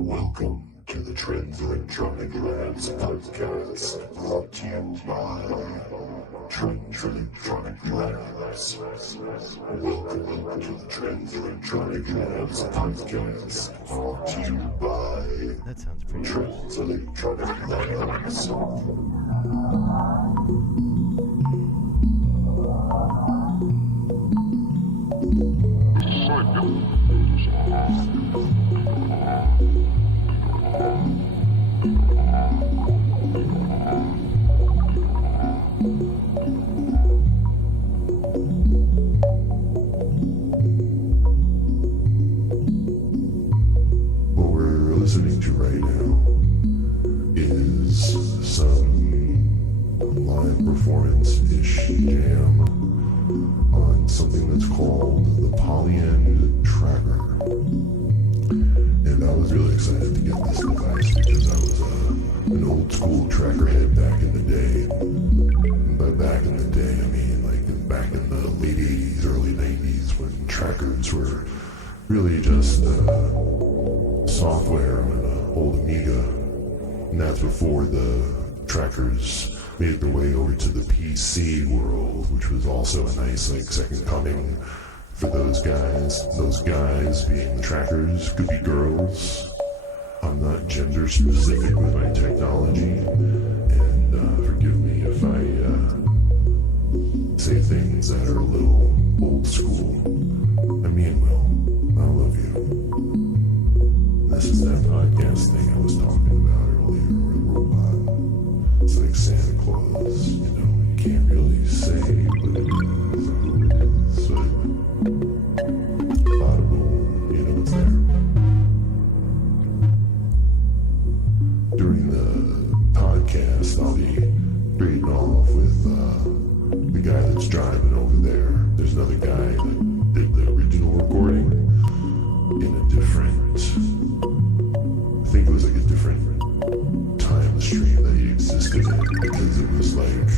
Welcome to the Transelectronic Labs podcast, brought to you by Transelectronic Labs. Welcome to the Transelectronic Labs podcast, brought to you by That sounds pretty Transelectronic Labs. What we're listening to right now is some live performance-ish jam on something that's called the Polyrhythm Tracker. And I was really excited to get this device because I was an old school tracker head back in the day. And by back in the day, I mean like back in the late 80s, early 90s, when trackers were really just software on an old Amiga. And that's before the trackers made their way over to the PC world, which was also a nice like second coming for those guys. Those guys being the trackers, could be girls. I'm not gender specific with my technology, and forgive me if I say things that are a little old school. I mean well. I love you. This is that podcast thing I was talking about earlier with a robot. It's like Santa Claus, you know, you can't really say what it is, but bada boom, you know it's there. During the podcast, I'll be trading off with the guy that's driving over there. There's another guy that did the original recording in a different, I think it was like a different time stream that he existed in, because it was like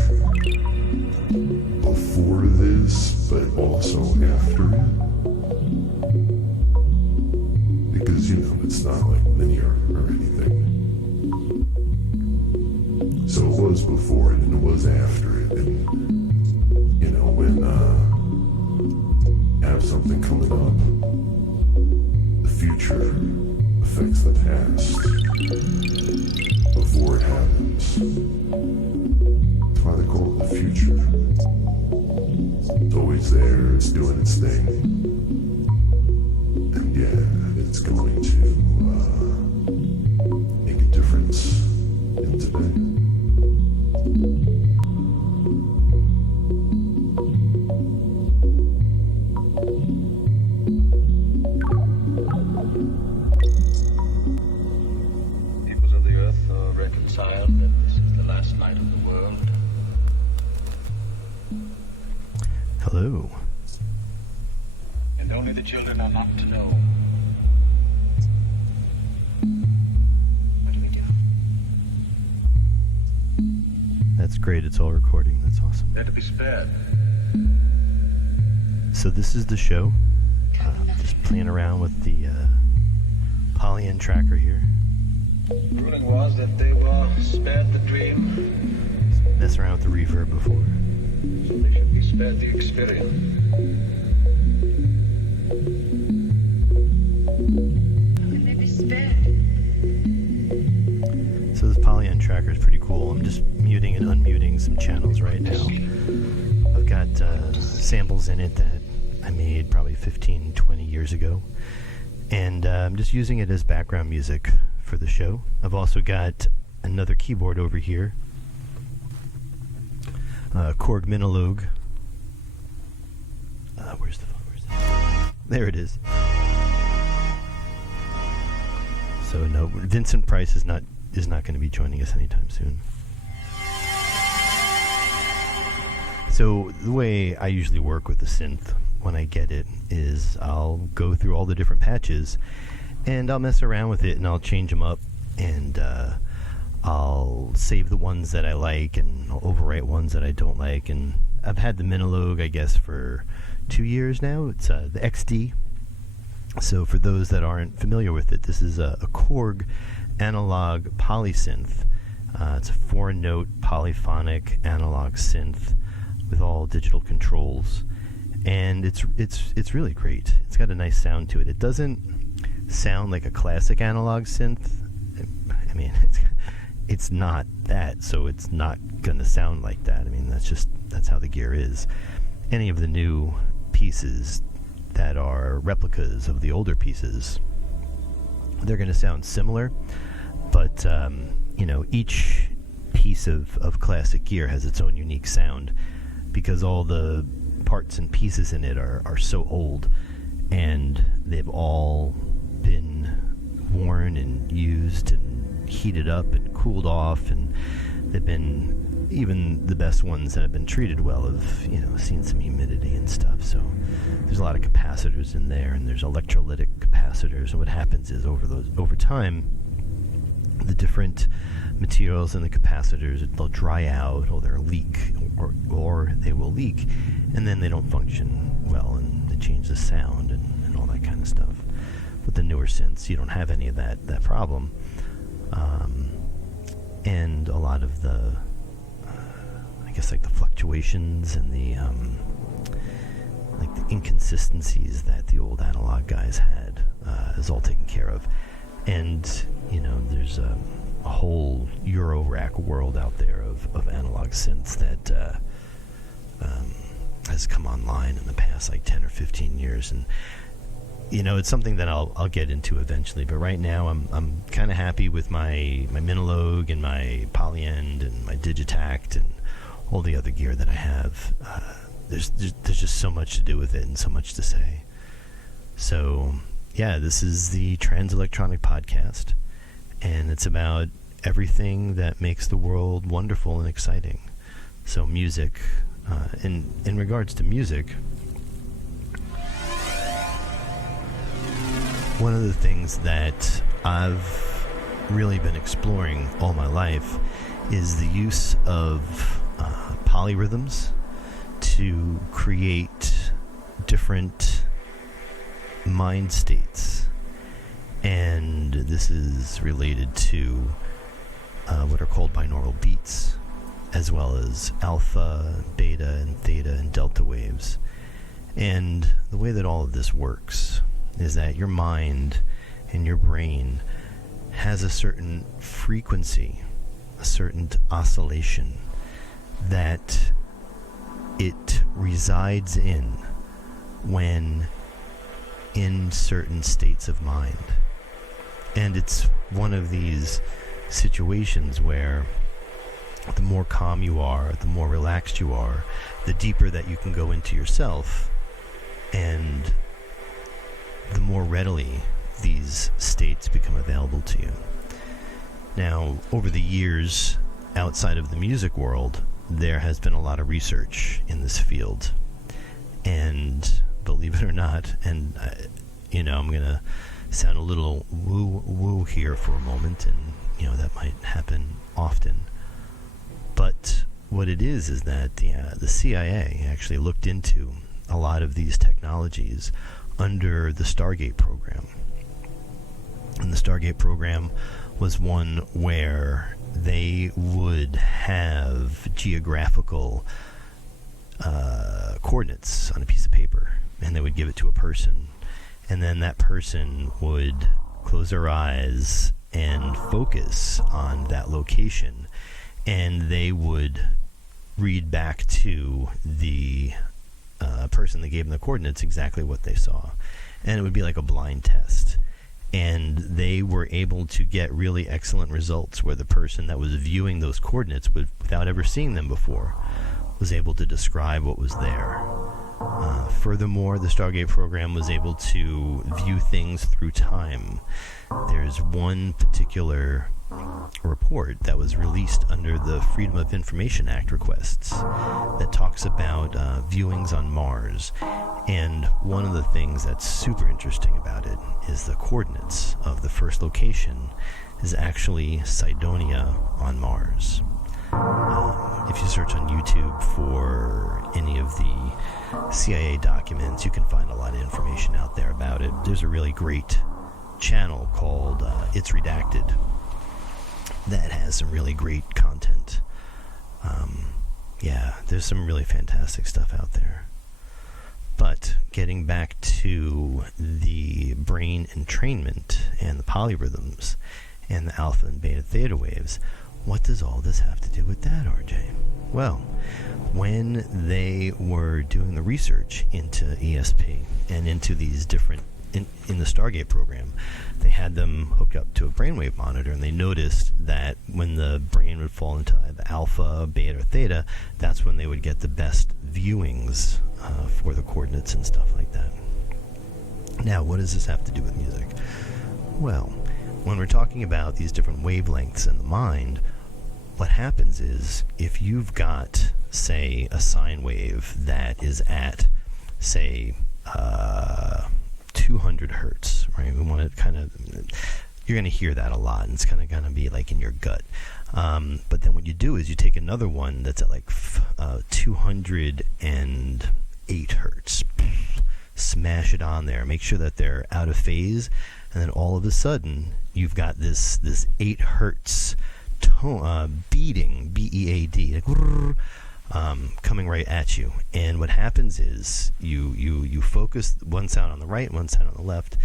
before this, but also after it. Because, you know, it's not like linear or anything. So it was before it and it was after it. And, you know, when you have something coming up, the future affects the past before it happens. That's why they call it the future. It's always there, it's doing its thing. And yeah, it's going to make a difference in today. Peoples of the earth are reconciled that this is the last night of the world. Hello. And only the children are not to know. What do we do? That's great. It's all recording. That's awesome. They're to be spared. So this is the show. Just playing around with the Polyrhythm tracker here. The ruling was that they were spared the dream, Messing around with the reverb before. so they should be spared the experience. Can they be spared? So this Polyrhythm tracker is pretty cool. I'm just muting and unmuting some channels right now. I've got samples in it that I made probably 15, 20 years ago. And I'm just using it as background music for the show. I've also got another keyboard over here. Korg Minilogue. Where's the phone? There it is. So no, Vincent Price is not going to be joining us anytime soon. So the way I usually work with the synth when I get it is I'll go through all the different patches and I'll mess around with it and I'll change them up, and I'll save the ones that I like and I'll overwrite ones that I don't like. And I've had the Minilogue, I guess, for 2 years now. It's the XD. So for those that aren't familiar with it, this is a Korg analog polysynth. It's a 4-note polyphonic analog synth with all digital controls, and it's really great. It's got a nice sound to it. It doesn't sound like a classic analog synth. I mean, it's not that, so it's not going to sound like that. I mean, that's how the gear is. Any of the new pieces that are replicas of the older pieces, they're going to sound similar, but each piece of classic gear has its own unique sound because all the parts and pieces in it are so old, and they've all been worn and used and heated up and cooled off, and they've been, even the best ones that have been treated well have seen some humidity and stuff. So there's a lot of capacitors in there, and there's electrolytic capacitors, and what happens is over time the different materials in the capacitors, they'll dry out, or they'll leak, or they will leak, and then they don't function well, and they change the sound and all that kind of stuff. With the newer synths, you don't have any of that problem, and a lot of the I guess like the fluctuations and the inconsistencies that the old analog guys had is all taken care of. And there's a whole Eurorack world out there of analog synths that has come online in the past 10 or 15 years, and it's something that I'll get into eventually. But right now I'm kind of happy with my Minilogue and my Polyend and my Digitact and all the other gear that I have. There's just so much to do with it and so much to say. So yeah, this is the Transelectronic podcast, and it's about everything that makes the world wonderful and exciting. So music, in regards to music, one of the things that I've really been exploring all my life is the use of polyrhythms to create different mind states. And this is related to what are called binaural beats, as well as alpha, beta, and theta, and delta waves. And the way that all of this works is that your mind and your brain has a certain frequency, a certain oscillation that it resides in when in certain states of mind. And it's one of these situations where the more calm you are, the more relaxed you are, the deeper that you can go into yourself, and the more readily these states become available to you. Now, over the years, outside of the music world, there has been a lot of research in this field. And believe it or not, and I'm going to sound a little woo here for a moment, and that might happen often. But what it is that the CIA actually looked into a lot of these technologies under the Stargate program. And the Stargate program was one where they would have geographical coordinates on a piece of paper, and they would give it to a person, and then that person would close their eyes and focus on that location, and they would read back to the person that gave them the coordinates exactly what they saw. And it would be like a blind test. And they were able to get really excellent results where the person that was viewing those coordinates without ever seeing them before was able to describe what was there. Furthermore, the Stargate program was able to view things through time. There's one particular report that was released under the Freedom of Information Act requests that talks about viewings on Mars. And one of the things that's super interesting about it is the coordinates of the first location is actually Cydonia on Mars. If you search on YouTube for any of the CIA documents. You can find a lot of information out there about it. There's a really great channel called It's Redacted that has some really great content. Yeah, there's some really fantastic stuff out there. But getting back to the brain entrainment and the polyrhythms and the alpha and beta theta waves, what does all this have to do with that, RJ? Well, when they were doing the research into ESP and into these different, in the Stargate program, they had them hooked up to a brainwave monitor, and they noticed that when the brain would fall into either alpha, beta, or theta, that's when they would get the best viewings for the coordinates and stuff like that. Now, what does this have to do with music? Well, when we're talking about these different wavelengths in the mind, what happens is if you've got, say, a sine wave that is at, say, 200 hertz, right? We want to kind of, you're going to hear that a lot, and it's kind of going to be like in your gut. But then what you do is you take another one that's at like 208 hertz, smash it on there, make sure that they're out of phase, and then all of a sudden you've got this 8 hertz tone, beating, B-E-A-D, like, coming right at you. And what happens is you focus one sound on the right, one sound on the left,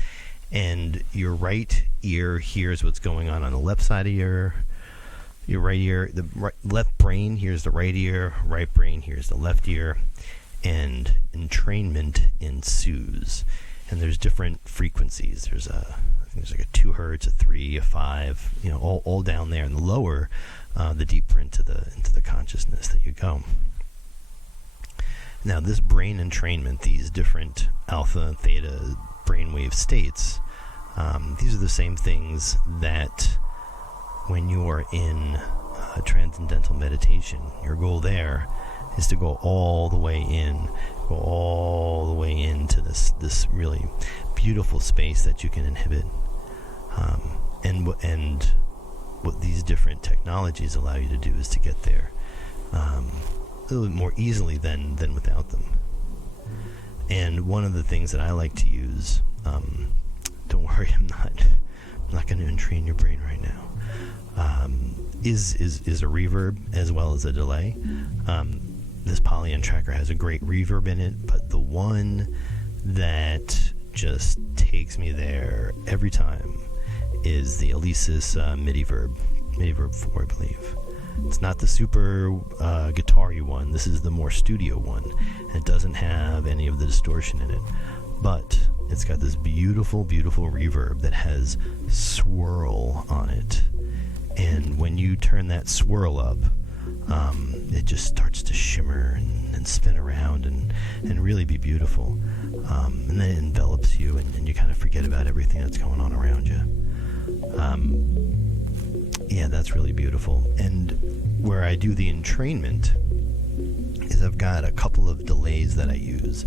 and your right ear hears what's going on the left side of your right ear. The left brain hears the right ear, right brain hears the left ear, and entrainment ensues. And there's different frequencies. There's like a 2 hertz, a 3, a 5, all down there. And the lower, the deeper into the consciousness that you go. Now, this brain entrainment, these different alpha and theta brainwave states, these are the same things that when you're in Transcendental Meditation, your goal there is to go all the way into this really beautiful space that you can inhibit. And what these different technologies allow you to do is to get there a little bit more easily than without them. And one of the things that I like to use, don't worry, I'm not going to entrain your brain right now, is a reverb as well as a delay. This Polyen tracker has a great reverb in it, but the one that just takes me there every time is the Alesis Midiverb 4, I believe. It's not the super guitar-y one. This is the more studio one. It doesn't have any of the distortion in it, but it's got this beautiful, beautiful reverb that has swirl on it. And when you turn that swirl up, it just starts to shimmer and spin around and really be beautiful. And then it envelops you, and you kind of forget about everything that's going on around you. Yeah, that's really beautiful. And where I do the entrainment is I've got a couple of delays that I use,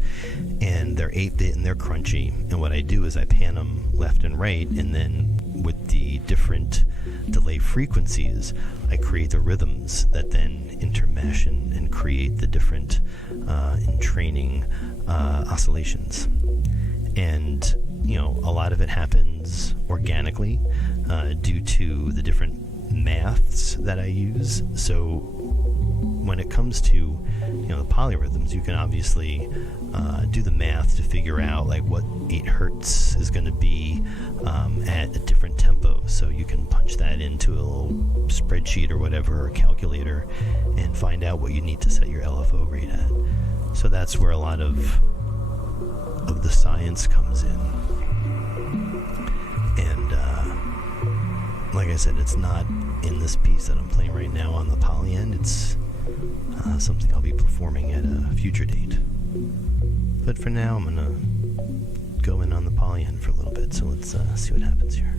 and they're 8-bit and they're crunchy. And what I do is I pan them left and right, and then with the different delay frequencies, I create the rhythms that then intermesh and create the different entraining oscillations. And a lot of it happens organically due to the different maths that I use. So when it comes to the polyrhythms, you can obviously do the math to figure out like what 8 hertz is going to be at a different tempo. So you can punch that into a little spreadsheet or whatever, or calculator, and find out what you need to set your LFO rate at. So that's where a lot of the science comes in. And like I said, it's not in this piece that I'm playing right now on the poly end. It's something I'll be performing at a future date. But for now, I'm going to go in on the poly end for a little bit. So let's see what happens here.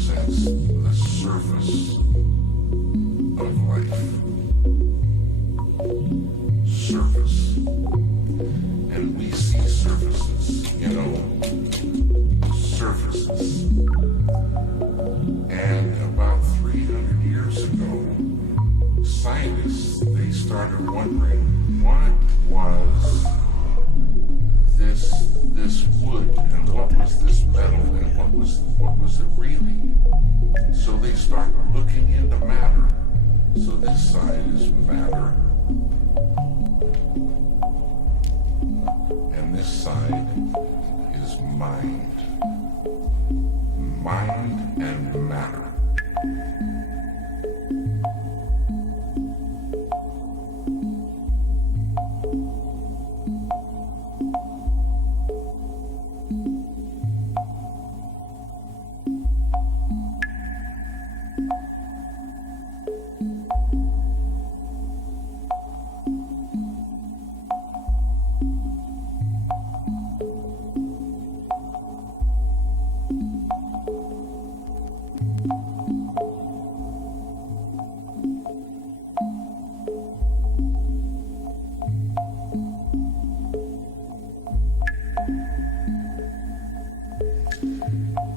represents the surface of life. Surface. And we see surfaces, surfaces. And about 300 years ago, scientists, they started wondering what was this wood and what was this metal and what was it really? So they started looking into matter. So this side is matter. And this side is mind. Mind and matter.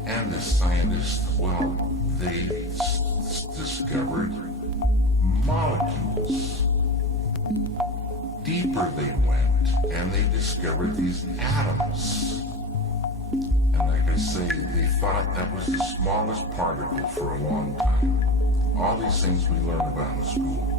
And the scientists, they discovered molecules. Deeper they went, and they discovered these atoms. And like I say, they thought that was the smallest particle for a long time. All these things we learn about in school.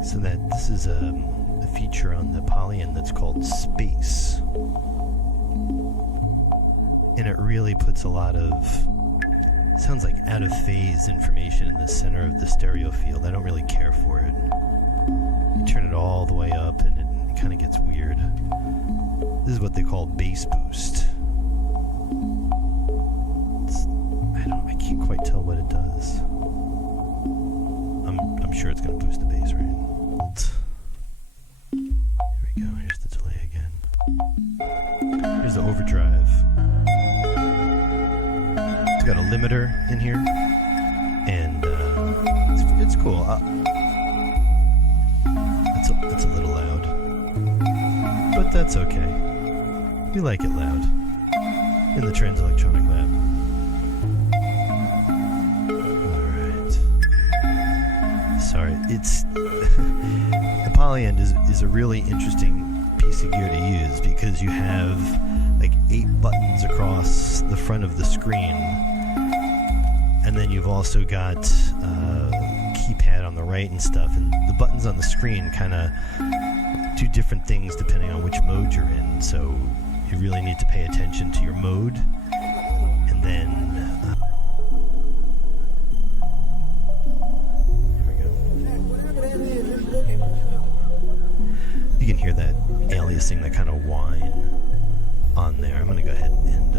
So that this is a feature on the Polyan that's called space. And it really puts a lot of, sounds like out of phase information in the center of the stereo field. I don't really care for it. You turn it all the way up and it kind of gets weird. This is what they call bass boost. I can't quite tell what it does. I'm sure it's going to boost the bass, right? Here we go. Here's the delay again. Here's the overdrive. It's got a limiter in here, and it's cool. It's a little loud, but that's okay. We like it loud in the Transelectronic lab. Sorry, it's the Polyend is a really interesting piece of gear to use because you have like 8 buttons across the front of the screen, and then you've also got keypad on the right and stuff, and the buttons on the screen kind of do different things depending on which mode you're in, so you really need to pay attention to your mode, and then you can hear that aliasing, that kind of whine on there. I'm going to go ahead and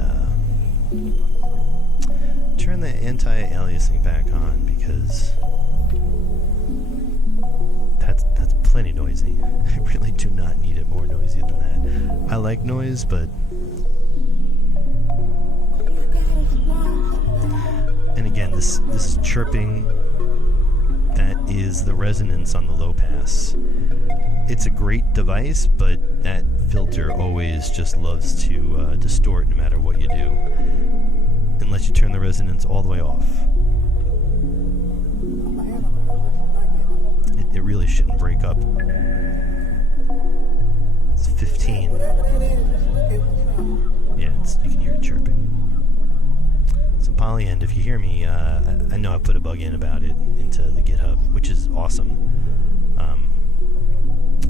turn the anti-aliasing back on because that's plenty noisy. I really do not need it more noisy than that. I like noise, but and again, this is chirping. That is the resonance on the low pass. It's a great device, but that filter always just loves to distort no matter what you do, unless you turn the resonance all the way off. It really shouldn't break up. It's 15. Yeah, you can hear it chirping. So Polyend, if you hear me, I know I put a bug in about it into the GitHub, which is awesome.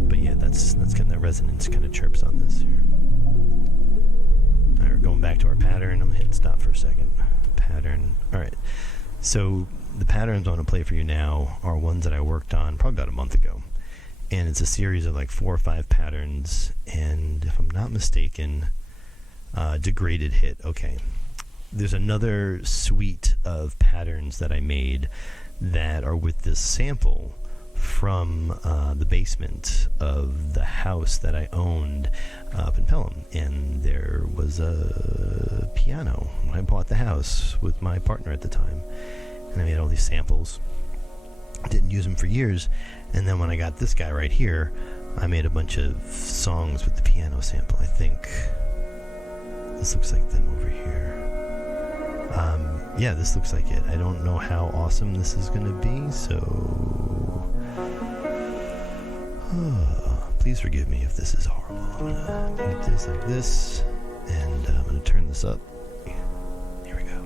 But yeah, that's kind of that resonance kind of chirps on this here. All right, we're going back to our pattern. I'm gonna hit stop for a second. Pattern. All right. So the patterns I want to play for you now are ones that I worked on probably about a month ago. And it's a series of like 4 or 5 patterns. And if I'm not mistaken, degraded hit. Okay. There's another suite of patterns that I made that are with this sample from the basement of the house that I owned up in Pelham. And there was a piano when I bought the house with my partner at the time. And I made all these samples. Didn't use them for years. And then when I got this guy right here, I made a bunch of songs with the piano sample. I think this looks like them over here. Yeah, this looks like it. I don't know how awesome this is going to be, so please forgive me if this is horrible. I'm going to paint this like this, and I'm going to turn this up. Here we go.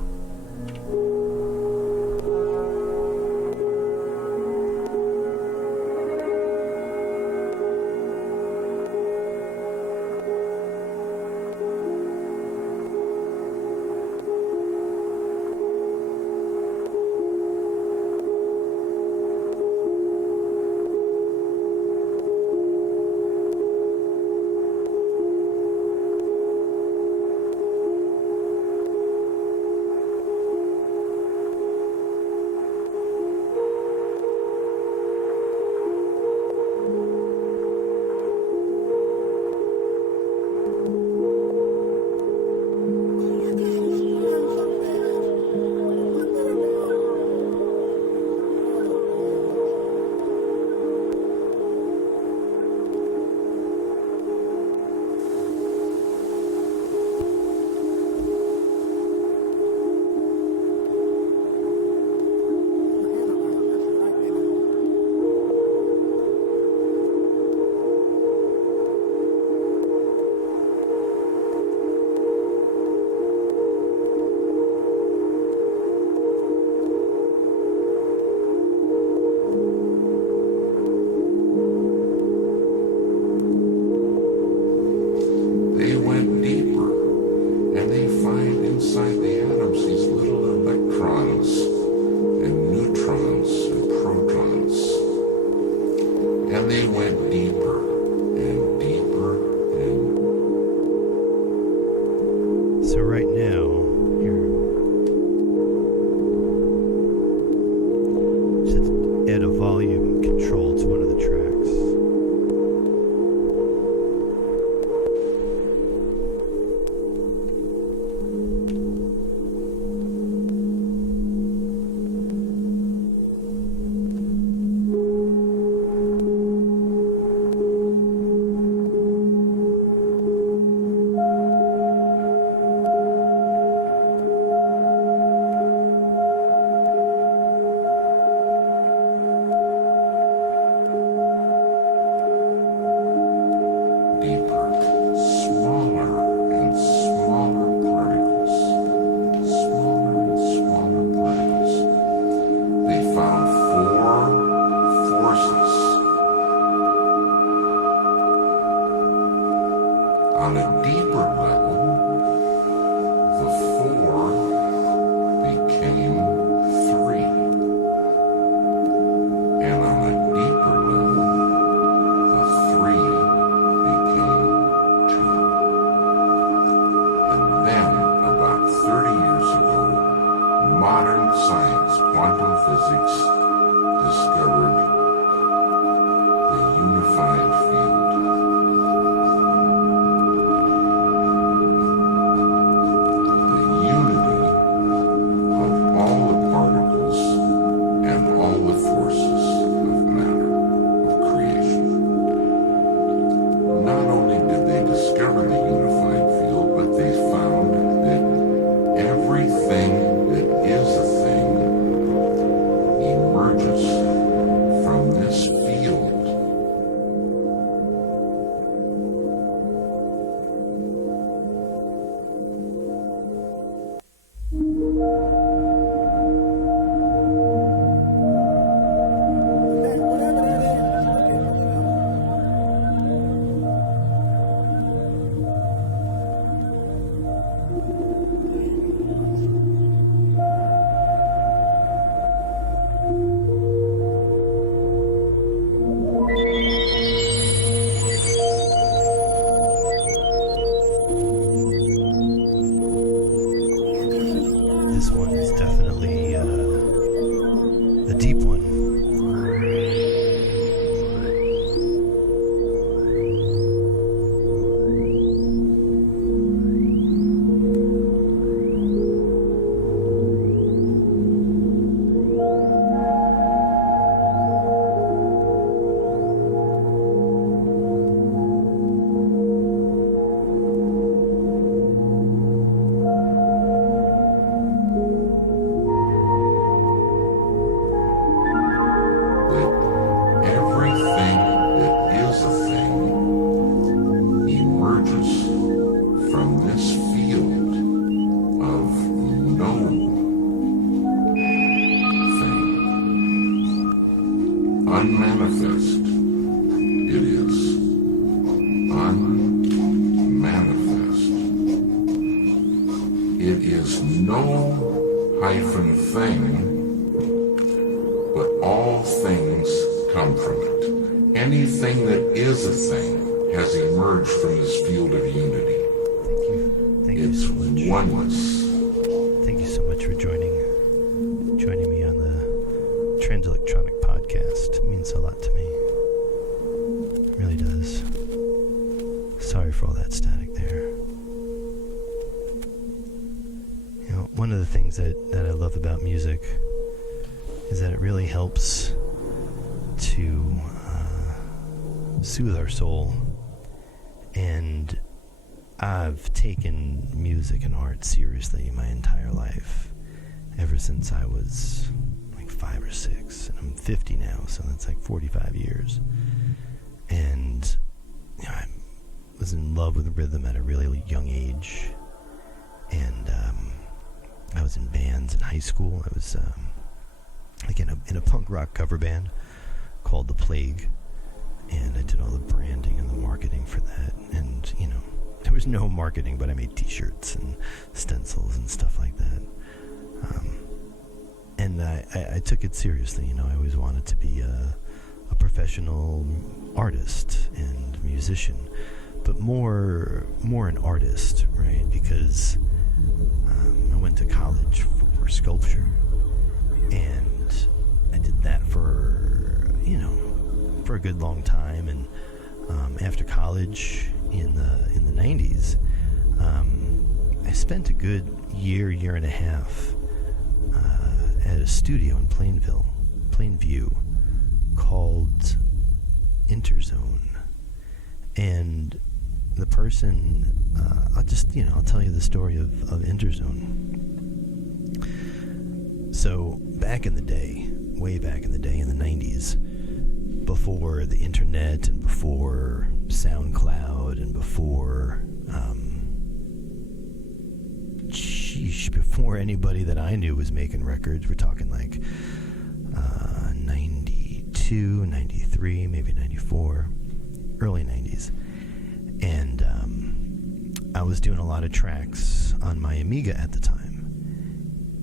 unmanifest. It is unmanifest. It is no hyphen thing, but all things come from it. Anything that is a thing has emerged from this field of unity. Thank you so much. Oneness. Thank you so much for joining me on the Transelectronic podcast. It means a lot to me. It really does. Sorry for all that static there. You know, one of the things that I love about music is that it really helps to soothe our soul. And I've taken music and art seriously my entire life, ever since I was like 5 or 6, and I'm 50 now, so that's like 45 years. And you know, I was in love with rhythm at a really young age, and I was in bands in high school. I was like in a punk rock cover band called The Plague, and I did all the branding and the marketing for that. And you know, there was no marketing, but I made t-shirts and stencils and stuff like that. And I took it seriously. You know, I always wanted to be a professional artist and musician, but more an artist, right? Because I went to college for sculpture, and I did that for a good long time. And after college in the 90s, I spent a good year and a half at a studio in Plainview called Interzone. And the person, I'll tell you the story of Interzone. So back in the day, way back in the day in the 90s, before the internet and before SoundCloud and before before anybody that I knew was making records, we're talking like 92, 93, maybe 94, early 90s. And I was doing a lot of tracks on my Amiga at the time.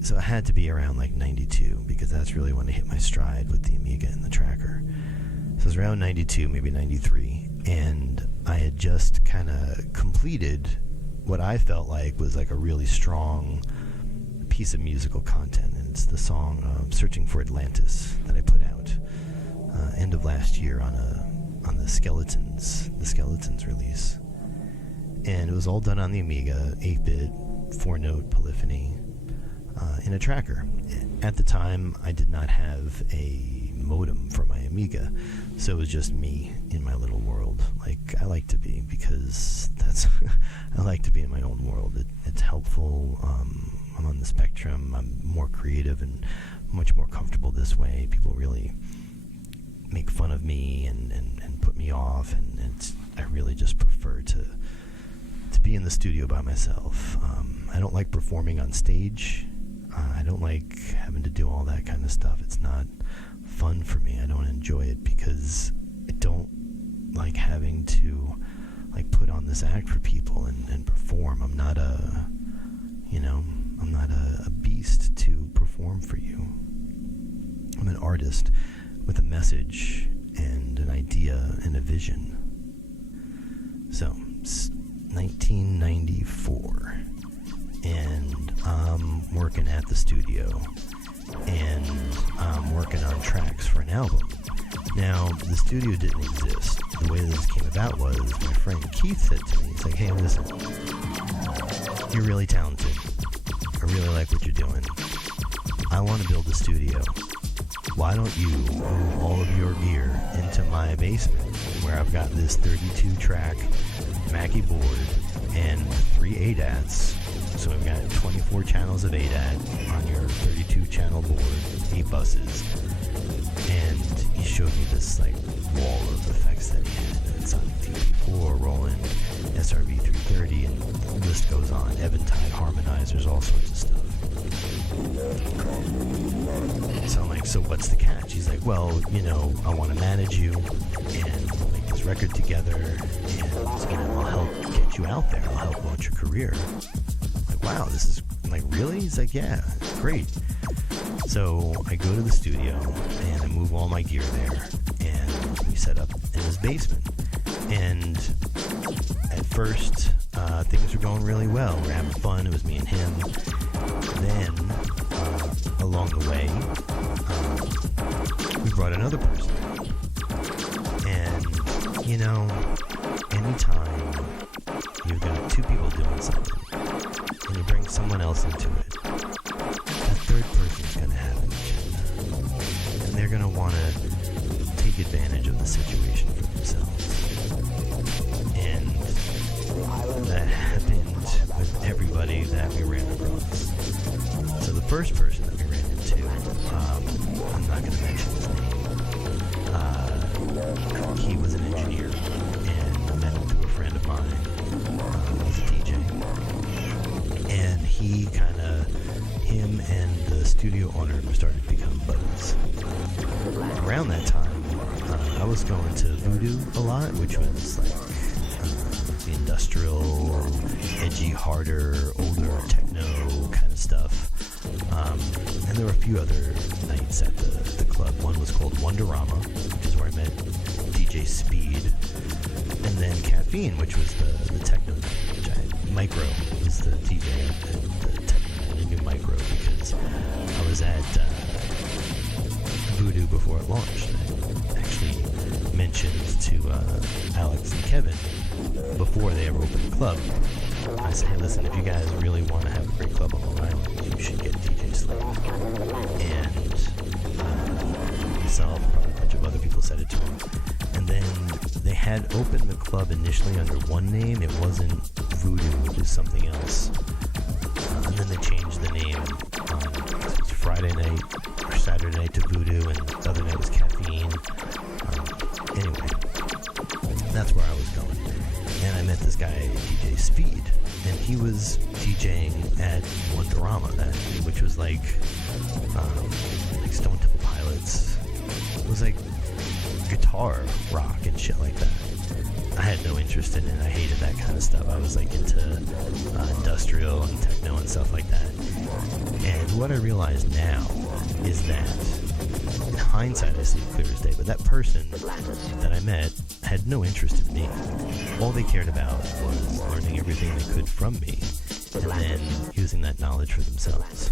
So it had to be around like 92, because that's really when I hit my stride with the Amiga and the tracker. So it was around 92, maybe 93, and I had just kind of completed what I felt like was like a really strong piece of musical content, and it's the song "Searching for Atlantis" that I put out end of last year on the Skeletons release, and it was all done on the Amiga, 8-bit, 4-note polyphony, in a tracker. At the time, I did not have a modem for my Amiga, so it was just me in my little world, like I like to be, because that's I like to be in my own world. It's helpful. I'm on the spectrum. I'm more creative and much more comfortable this way. People really make fun of me and put me off, and I really just prefer to be in the studio by myself. I don't like performing on stage. I don't like having to do all that kind of stuff. It's not fun for me. I don't enjoy it because I don't like having to like put on this act for people and perform. I'm not a beast to perform for you. I'm an artist with a message and an idea and a vision. So, it's 1994, and I'm working at the studio, and I'm working on tracks for an album. Now, the studio didn't exist. The way this came about was my friend Keith said to me, he's like, "Hey, listen, you're really talented. I really like what you're doing. I want to build a studio. Why don't you move all of your gear into my basement, where I've got this 32-track Mackie board and 3 ADATs. So we've got 24 channels of ADAT on your 32-channel board, 8 buses. And you showed me this like wall of effects that he had. Sonic TP4, Roland, SRV 330, and the list goes on. Eventide harmonizers, all sorts of stuff. So I'm like, so what's the catch? He's like, well, you know, I want to manage you, and we'll make this record together, and you know, I'll help get you out there. I'll help launch your career. I'm like, wow, this is like, really? He's like, yeah, great. So I go to the studio and I move all my gear there, and we set up in his basement. And at first, things were going really well. We're having fun. It was me and him. Then, along the way, we brought another person. And, you know, anytime you've got two people doing something, and you bring someone else into it, that third person's going to have an agenda. And they're going to want to take advantage of the situation for themselves. And that happened with everybody that we ran across. So the first person that we ran into, I'm not going to mention his name. He was an engineer, and I met him through a friend of mine. He's a DJ. And him and the studio owner started to become buddies. Around that time, I was going to Voodoo a lot, which was like the industrial, edgy, harder, older techno kind of stuff. And there were a few other nights at the club. One was called Wonderama, which is where I met DJ Speed. And then Caffeine, which was the techno night, which I had. Micro was the DJ at the techno night. I knew Micro because I was at Voodoo before it launched. I actually mentioned to Alex and Kevin before they ever opened the club. I said, hey, listen, if you guys really want to have a great club on Long Island, you should get DJ Slave. And myself, probably a bunch of other people said it to him. And then they had opened the club initially under one name. It wasn't Voodoo, it was something else. And then they changed the name on Friday night or Saturday night to Voodoo, and the other night was Caffeine. Anyway, that's where I was going. And I met this guy, DJ Speed, and he was DJing at Wonderama, which was like Stone Temple Pilots. It was like guitar rock and shit like that. I had no interest in it. I hated that kind of stuff. I was like into industrial and techno and stuff like that. And what I realize now is that, in hindsight, I see it clear as day, but that person that I met had no interest in me. All they cared about was learning everything they could from me and then using that knowledge for themselves.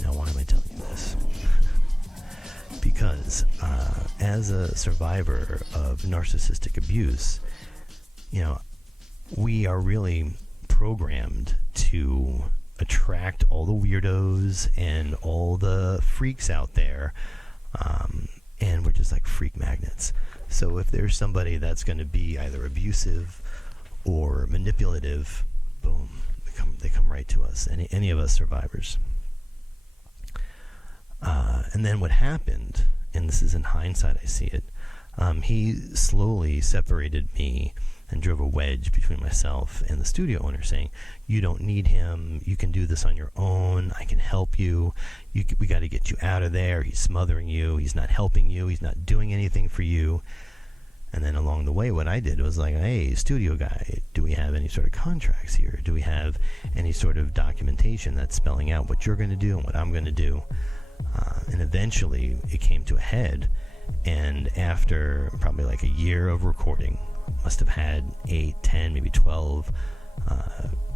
Now, why am I telling you this? Because as a survivor of narcissistic abuse, you know, we are really programmed to attract all the weirdos and all the freaks out there, and we're just like freak magnets. So if there's somebody that's going to be either abusive or manipulative, boom, they come right to us, any of us survivors. And then what happened, and this is in hindsight I see it, he slowly separated me and drove a wedge between myself and the studio owner, saying, you don't need him, you can do this on your own, I can help you, we got to get you out of there, he's smothering you, he's not helping you, he's not doing anything for you. And then along the way, what I did was like, hey, studio guy, do we have any sort of contracts here? Do we have any sort of documentation that's spelling out what you're going to do and what I'm going to do? And eventually it came to a head, and after probably like a year of recording, must have had 8, 10, maybe 12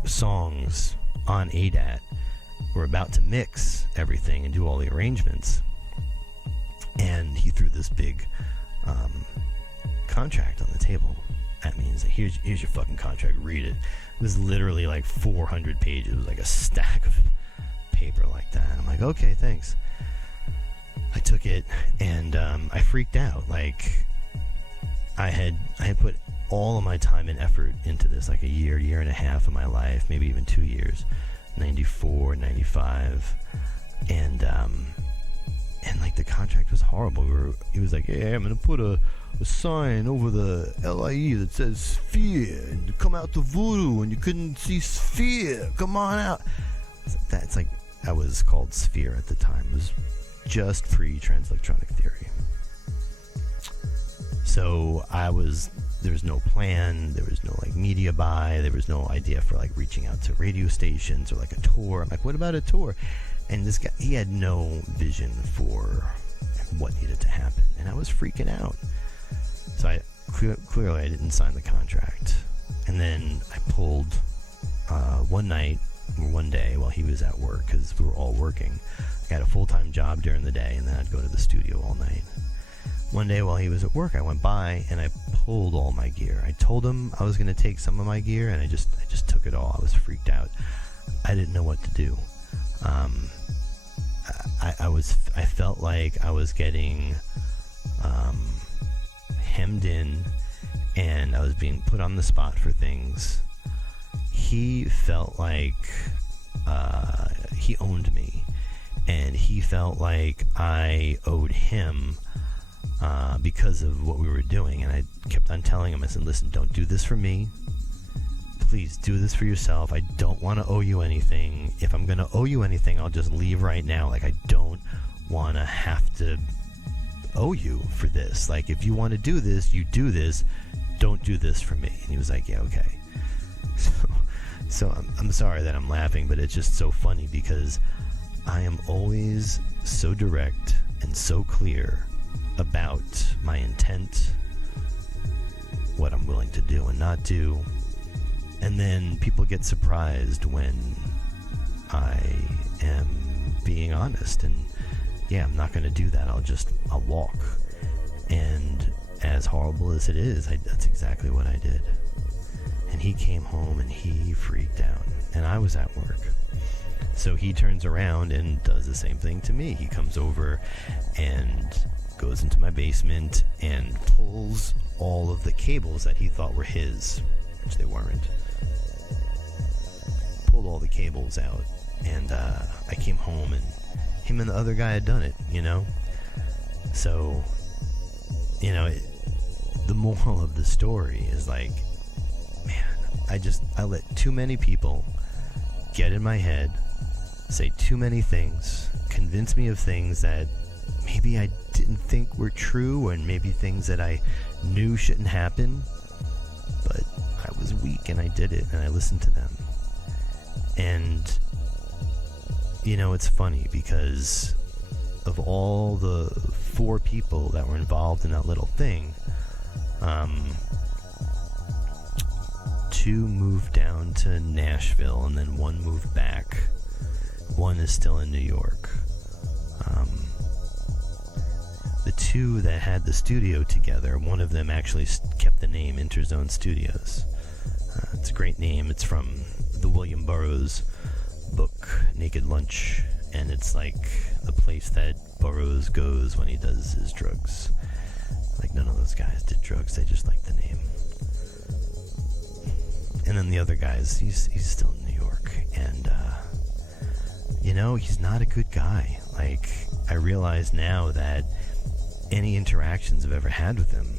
songs on ADAT. We're about to mix everything and do all the arrangements, and he threw this big contract on the table at me. He's like, here's your fucking contract, read it. It was literally like 400 pages. It was like a stack of paper like that. I'm like, okay, thanks. I took it, and I freaked out. Like, I had put all of my time and effort into this, like a year and a half of my life, maybe even 2 years, 94, 95, and And like the contract was horrible. He was like, "Hey, I'm gonna put a sign over the LIE that says Sphere, and you come out to Voodoo and you couldn't see Sphere. Come on out." That's like, I was called Sphere at the time. It was just pre-Transelectronic theory. So there was no plan, there was no like media buy, there was no idea for like reaching out to radio stations or like a tour. I'm like, what about a tour? And this guy, he had no vision for what needed to happen, and I was freaking out. So clearly I didn't sign the contract. And then I pulled one day while he was at work, because we were all working. I had a full-time job during the day, and then I'd go to the studio all night. One day while he was at work, I went by and I pulled all my gear. I told him I was going to take some of my gear, and I just took it all. I was freaked out. I didn't know what to do. I felt like I was getting hemmed in, and I was being put on the spot for things. He felt like he owned me, and he felt like I owed him because of what we were doing. And I kept on telling him, I said, "Listen, don't do this for me. Please do this for yourself. I don't want to owe you anything. If I'm going to owe you anything, I'll just leave right now. Like, I don't want to have to owe you for this. Like, if you want to do this, you do this. Don't do this for me." And he was like, "Yeah, okay." So I'm sorry that I'm laughing, but it's just so funny, because I am always so direct and so clear about my intent, what I'm willing to do and not do. And then people get surprised when I am being honest, and yeah, I'm not going to do that. I'll walk. And as horrible as it is, that's exactly what I did. And he came home and he freaked out, and I was at work. So he turns around and does the same thing to me. He comes over and goes into my basement and pulls all of the cables that he thought were his, which they weren't. Pulled all the cables out, and I came home, and him and the other guy had done it, So, the moral of the story is like, man, I let too many people get in my head, say too many things, convince me of things that maybe I didn't think were true, and maybe things that I knew shouldn't happen, but I was weak and I did it, and I listened to them. And it's funny, because of all the 4 people that were involved in that little thing, 2 moved down to Nashville, and then 1 moved back. 1 is still in New York. The 2 that had the studio together, one of them actually kept the name Interzone Studios. It's a great name. It's from the William Burroughs book, Naked Lunch, and it's like the place that Burroughs goes when he does his drugs. Like, none of those guys did drugs, they just liked the name. And then the other guys, he's still in New York, and he's not a good guy. Like, I realize now that any interactions I've ever had with him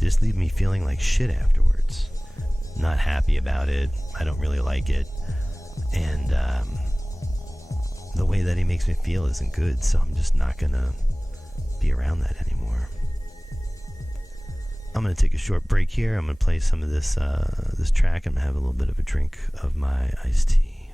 just leave me feeling like shit afterwards. Not happy about it. I don't really like it. And the way that he makes me feel isn't good, so I'm just not going to be around that anymore. I'm going to take a short break here. I'm going to play some of this track. I'm going to have a little bit of a drink of my iced tea.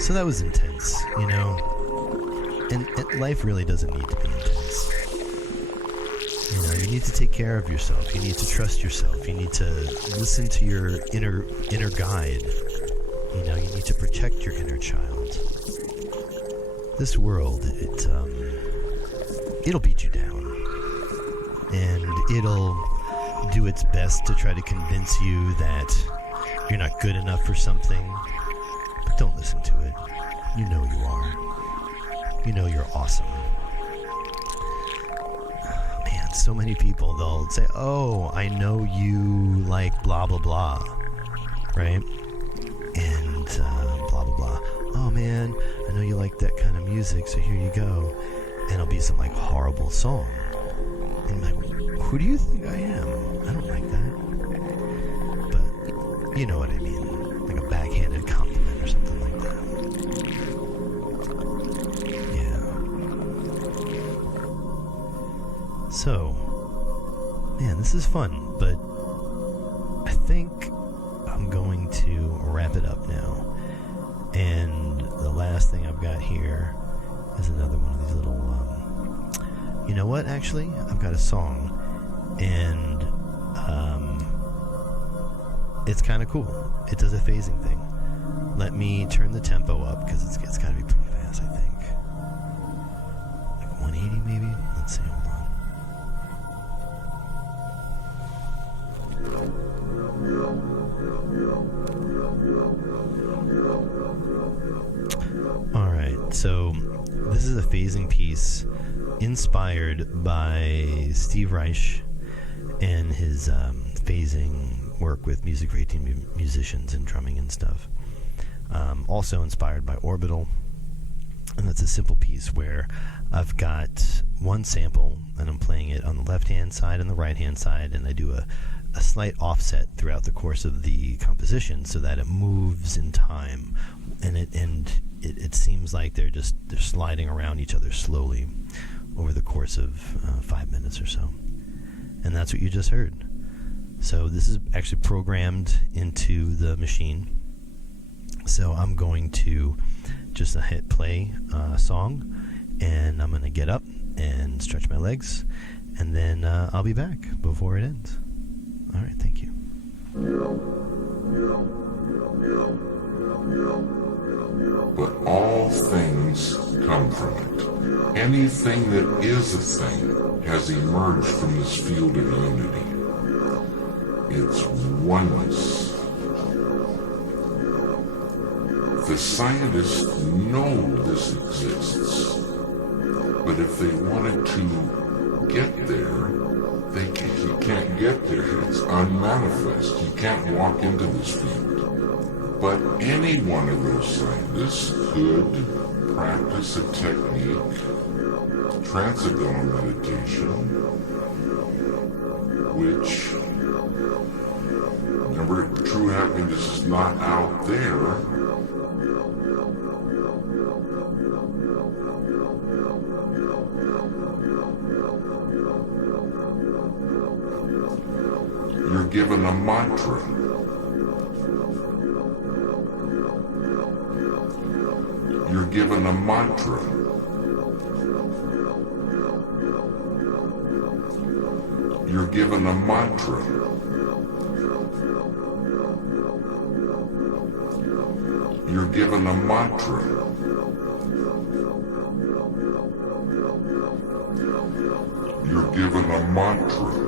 So that was intense, and life really doesn't need to be intense. you need to take care of yourself. You need to trust yourself. You need to listen to your inner guide. You know, you need to protect your inner child. This world, it'll beat you down. And it'll do its best to try to convince you that you're not good enough for something. But don't listen to it. You know you are. You know you're awesome. Man, so many people, they'll say, oh, I know you like blah, blah, blah. Right? And blah, blah, blah. Oh, man, I know you like that kind of music, so here you go. And it'll be some, like, horrible song. And I'm like, who do you think I am? I don't like that. But you know what I mean. Like a backhanded compliment or something like that. Yeah. So, man, this is fun, but I think I'm going to wrap it up now. And the last thing I've got here is another one of these little, you know what, actually? I've got a song, and it's kind of cool. It does a phasing thing. Let me turn the tempo up, because it's got to be pretty fast, I think. Like 180 maybe? Let's see, hold on. Alright, so this is a phasing piece inspired by Steve Reich and his phasing work with music for 18 musicians and drumming and stuff. Also inspired by Orbital. And that's a simple piece where I've got one sample and I'm playing it on the left-hand side and the right-hand side, and I do a slight offset throughout the course of the composition so that it moves in time, and it seems like they're sliding around each other slowly over the course of 5 minutes or so. And that's what you just heard. So this is actually programmed into the machine. So I'm going to just hit play song, and I'm going to get up and stretch my legs, and then I'll be back before it ends. All right, thank you. But all things come from it. Anything that is a thing has emerged from this field of unity. It's oneness. The scientists know this exists, but if they wanted to get there, you can't get there. It's unmanifest. You can't walk into this field. But any one of those scientists could practice a technique, Transcendental Meditation, which, remember, true happiness is not out there. You're given a mantra. You're given a mantra. You're given a mantra. You're given a mantra. You're given a mantra.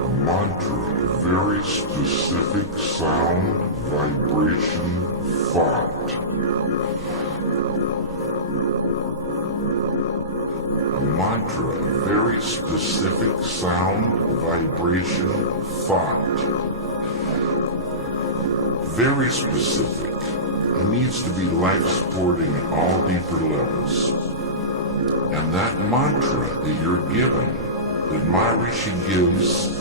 A mantra, very specific sound, vibration, thought. A mantra, very specific sound, vibration, thought. Very specific. It needs to be life-supporting at all deeper levels. And that mantra that you're given, that Maharishi gives,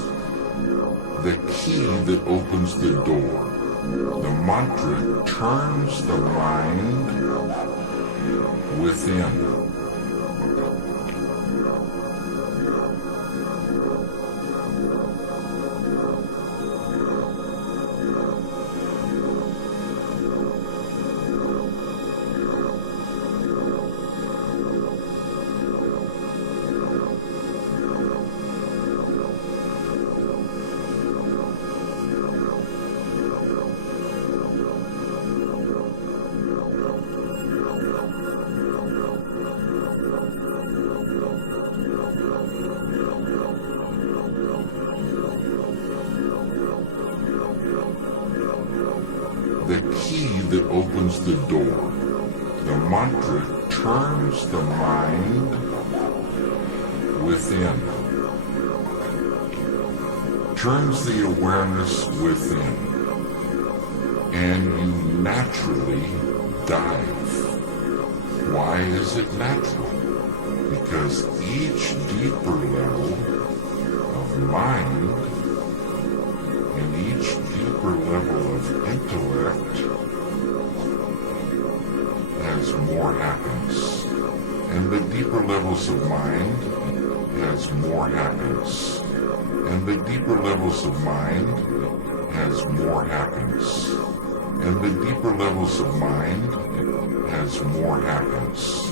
the key that opens the door. The mantra turns the mind within. The key that opens the door. The mantra turns the mind within. Turns the awareness within. And you naturally dive. Why is it natural? Because each deeper level of mind and each deeper level of intellect has more happiness. And the deeper levels of mind has more happiness. And the deeper levels of mind has more happiness. And the deeper levels of mind has more happiness.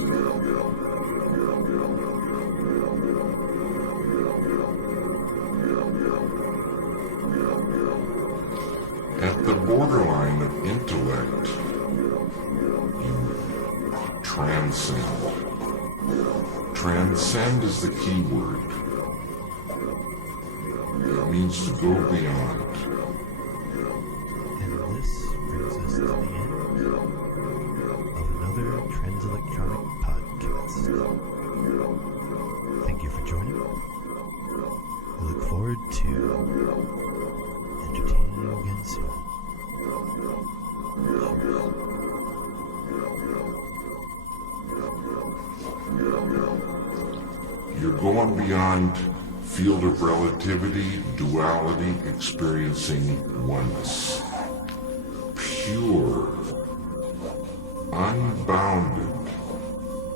At the borderline of intellect, you transcend. Transcend is the key word. It means to go beyond. And this brings us to the end of another Transelectronic podcast. Thank you for joining. We look forward to entertaining you again soon. Cheers. You're going beyond field of relativity, duality, experiencing oneness. Pure, unbounded,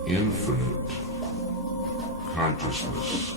infinite consciousness.